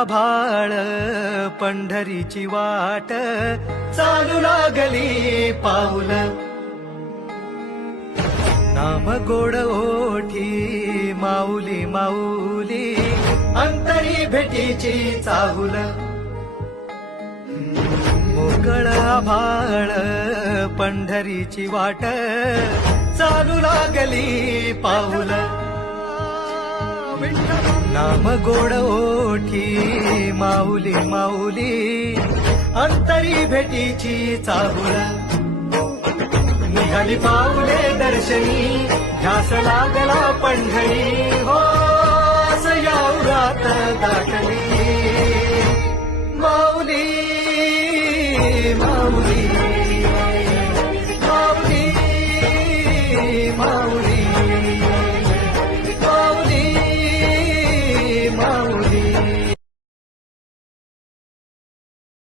आभाळ पंढरीची वाट चालू लागली पाऊल नाम गोड ओठी माऊली माऊली अंतरी भेटीची चाहुल मोकळ आभाळ पंढरीची वाट चालू लागली पाऊल नाम गोड ओठी माऊली माऊली अंतरी भेटीची चाहुल निघाली पाऊले दर्शनी ध्यास लागला पंढरी हो असं या उरात दाटली